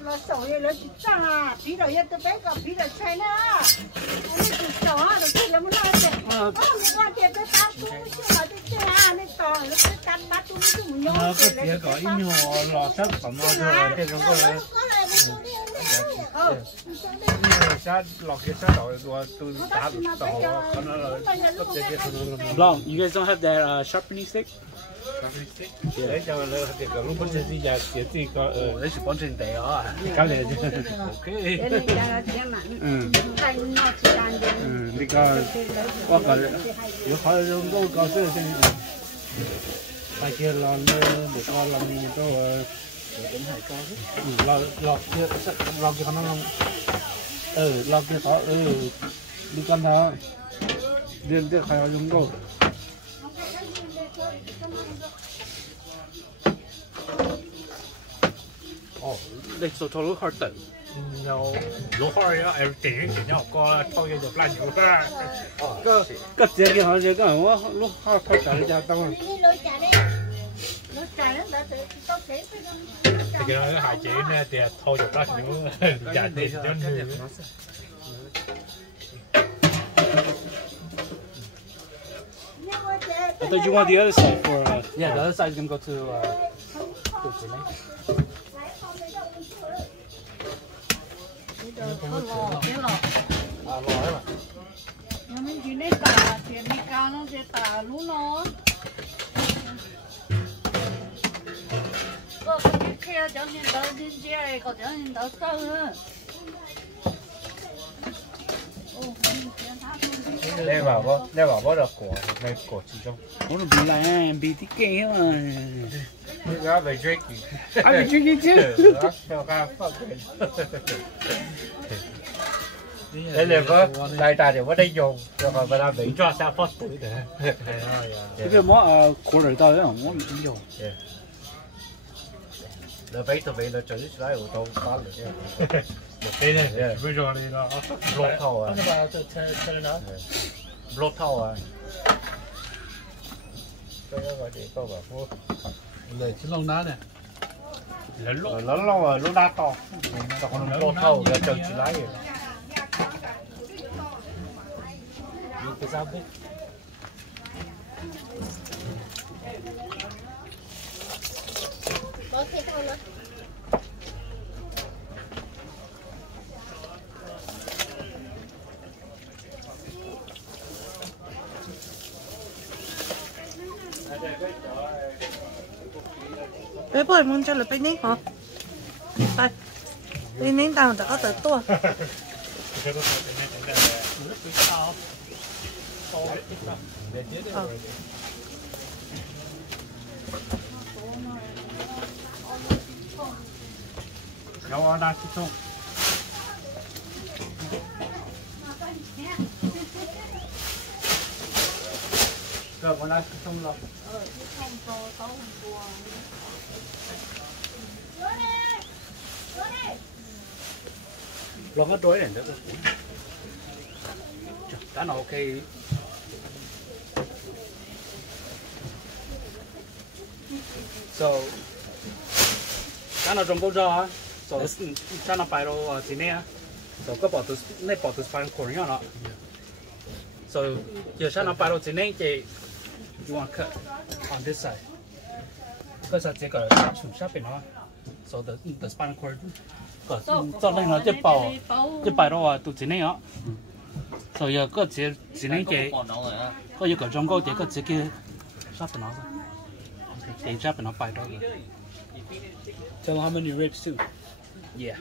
nó sầu nó chỉ trang à phí rồi yên tôi bé còn phí rồi chơi nữa nó chỉ sầu à nó chơi là muốn nói gì mình quan tiền tôi ta tôi mới chơi mà tôi chơi à nên to nó tôi cắt bắt tôi mới dùng nhau nó có tiền có in hồ lò sắt phẩm nó rồi trên nó có sát lò kia sát rồi tôi đá tàu nó là có tiền kia Long, you guys don't have that sharpening stick? đấy cho nó thì có lúc bắn gì giờ chỉ thì có lấy sự bắn trên tay đó cái này ok đi coi qua coi nếu khỏi dùng đâu có sự thì tại kia là để con làm cho cũng hay có lò kia nó lò kia có đi con đó liên tiếp khai dùng đâu Like so totally hard though. No, lỗ hard á, em tiền thì nhau có thôi được lại nhiều ra. Cái gì cái họ cái lúc họ thôi trả ra tao. Thì cái nó hại chị nè thì thôi được lại nhiều, trả tiền cho nhiều. I thought you want the other side for yeah, the other side is gonna go to nhưng mình chỉ nên tả chuyện đi cao nó sẽ tả lú nó có cái kia cho nên đỡ đến chơi có cho nên đỡ sâu hơn Lê bảo có được của này của chị trong. Muốn bị lại bị tí kê mà. Nó về drinking. I be drinking too. Theo ca fuck. Đây là có đại tài đều có đây dùng rồi còn ta bị cho sao phát tử để. Cái món quarter tao đấy không muốn bị dùng. Nó vậy tụi nó chửi lại ở đâu bán được. Một cái này, bây giờ thì nó lột thầu à. Lột thầu à. Cái đó gọi gì câu bảo vô. Để chứ lông đá này. Lớn lâu rồi, lúc đá to. Còn lột thầu là chửi lại rồi. Cái sao biết. có thể thao nữa bé bơi muốn cho là bé nín hả? Đây, bé nín tao đã có tới tua. Nó đang thích không? Rồi con đang thích không rồi? Lo cái đuối này nữa. Cái nào ok. So, cái nào trong câu cho so cái nào phải đâu thì nè, so cái bỏ từ spine cord nhau đó. So, giờ cái nào phải đâu thì nè chị, you want cut on this side. Cái sao chỉ có chủ sát bên nó, so the spine cord, có cho nên nó chỉ phải đâu từ thì nè đó. So giờ cái chỉ nè chị, có giờ cái trong câu chỉ có chỉ kia sát bên nó thôi. They drop and I'll bite over. Tell them how many ribs too. Yeah.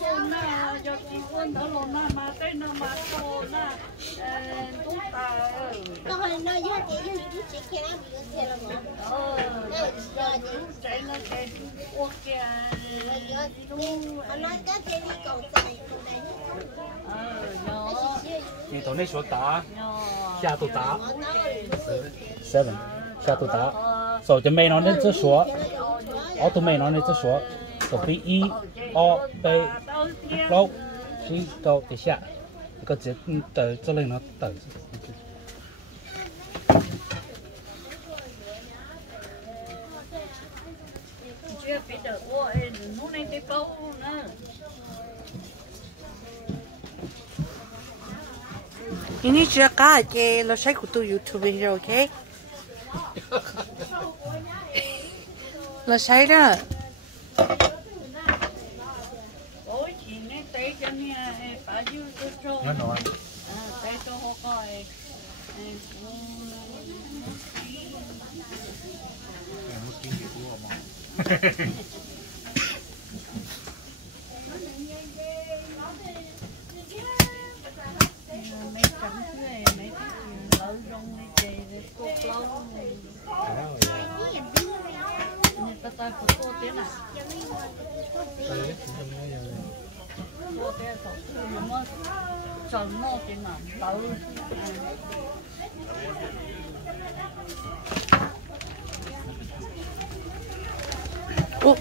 con na cho chị quân đó luôn na mà cái nó mà cô na chúng ta nó dưới chị kia nó bị kia rồi mà chạy nó chạy quốc kia anh nói cái kia đi cầu tay nó你从那说打，下都打，7，下都打，手就没拿那只说，我都没拿那只说，手臂1、2、3、6、7、9底下，一个节的这类呢等。chưa biết được ôi nó này cái câu nữa ini chưa cả cái lo sai của tôi YouTube rồi, ok? Lo sai đó. ôi chị này tay cho nha phải dư cho Nó nói. tay cho họ coi mấy trắng này mấy lỡ rong này chị cô lâu này người ta của cô thế nào cô thế thật nhưng mà tròn nó thì nằm lâu Ủa.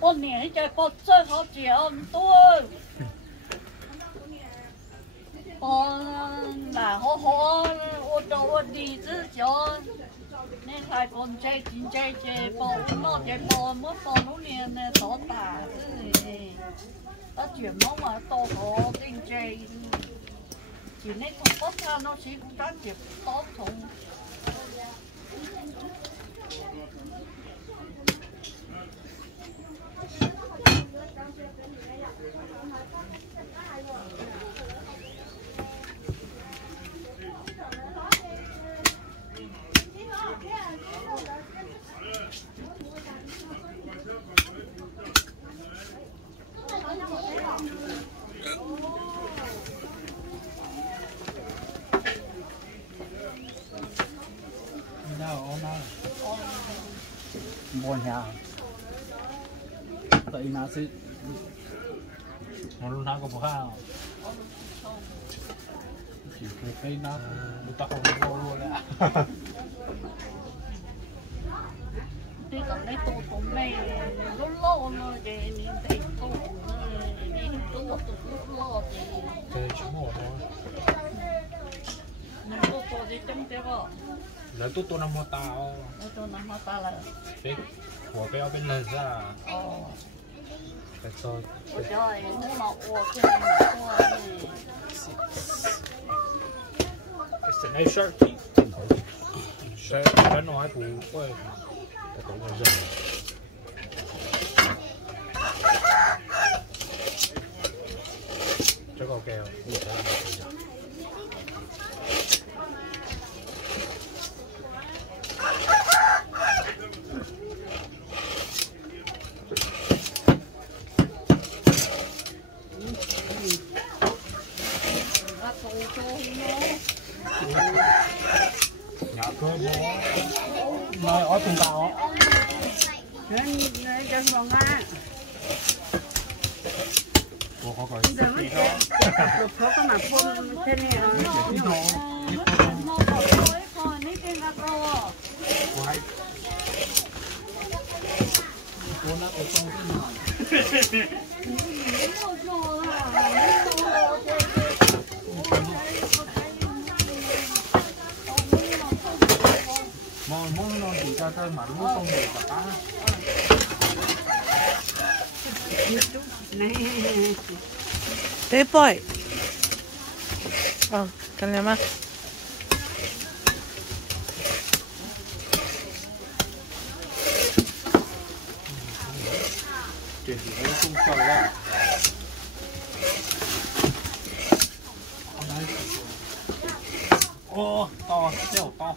Bộ này chơi bộ chơi họ chỉ ăn tôi là họ ô tô đi chứ cho nên phải con chơi chính chơi bộ nó chơi bộ mất bộ nó liền tỏ tả chứ ta chuyển nó mà to họ tinh chơi chỉ nên không có sao nó chỉ cũng đã chịu tốt thôi Buồn nhà. Tại nó sẽ nó luôn nào có bữa nào. Chỉ cái nó ta không có luôn đấy. đi còn lấy tổ này lố lố nó để nhìn thấy tổ đi tổ một tổ lố thì Chơi chúng một thôi. nên tổ thì trong thế bao Lấy tôi nằm một tao. nó tổ nằm hoa ta là Cái của cái bên lần ra. Cái tôi. ôi trời nó mà ô cái này mà It's an A-sharp key. Cái nói của tôi. Cái tổ này rồi. Cho có kèo. Nhà cơ bố nơi ở cùng tàu nên chân bằng á cô có coi giờ nó được phố cái mà phun thế này nó thôi nít trên ra cô cô nó có xong cái nào món nó chỉ cho thôi mà nó không được cả tá này Đấy boy. Cần làm á. 这是还是种小了。哦，到小到。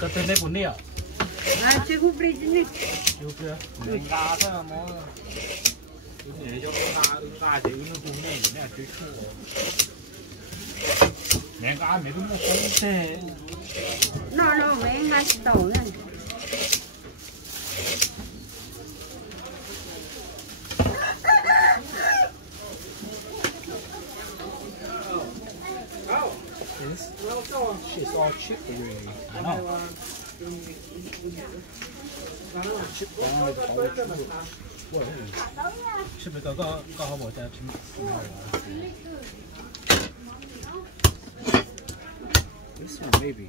cái tên này bốn nè chưa không đi chứ đi chưa chưa Người ta thôi mà nó để cho ta chỉ nó cũng này nè chứ mẹ có ai mẹ cũng không xe nó mấy ngay tổ này she's all chip away I know chip away chip có không bỏ ra chip this one maybe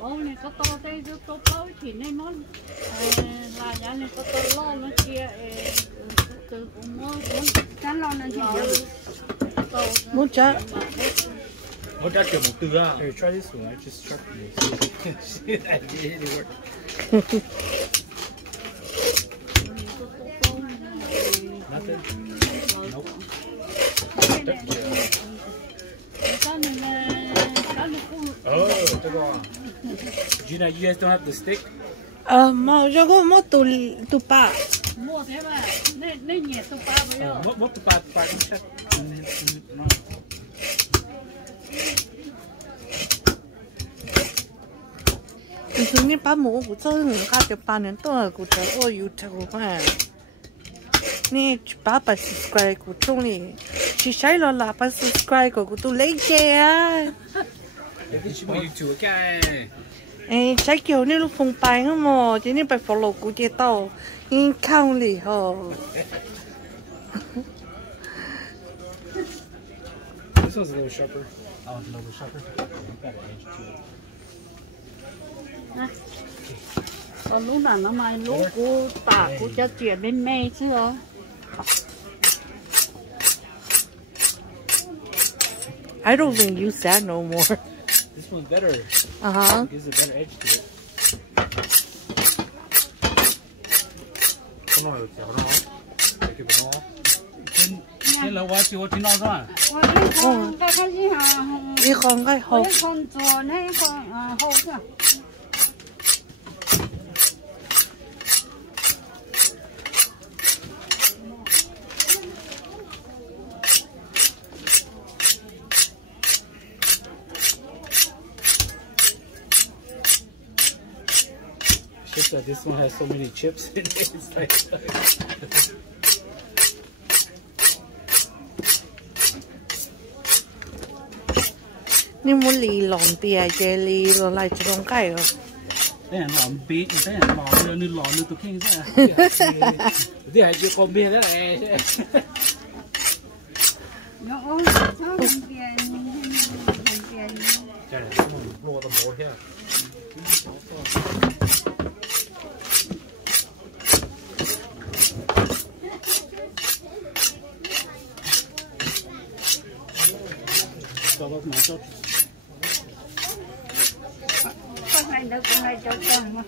ô này có to đây rất to tới thì nên nó là giá này có to lo nó kia từ cũng mua chán lo nên gì muốn chết what that your từ à here try this one I just tried this see that didn't work nothing nope oh这个 Gina you guys don't have the stick mà cho có một tụ ba mua thế mà nên nhẹ tụ ba bây giờ what the bad part of that thì chúng như ba mũ của tôi người ta được 3 年多của tôi ở YouTube mà nè ba subscribe của tôi này chỉ sai là ba subscribe của tôi lấy chè à cái gì mà YouTube cái trái kiểu như lúc phong bài không mà chỉ nên phải follow của chị tao in count lì hồ this one's a little sharper oh it's a little sharper got an edge to it còn lúc nào nó mai lúc cô tả cô cho chuyện bên mẹ chưa I don't think use that no more this one's better gives a better edge to it không nói được kéo nó cái nó trên là qua chiều trên nó rồi cái gì hả đi con cái hồ con chuồn hay con hồ chứ just that this one has so many chips in it it's like nhưng muốn lì lỏng bia chơi lì rồi lại cho con cái rồi đây là lỏng bít đây là lỏng như lỏng như tụi kinh thế đây là chỉ còn bia đó này nó ôi sao không tiền cái này nó lùa tầm bố thế cho nó nói cho có phải đâu có hay cho chồng mà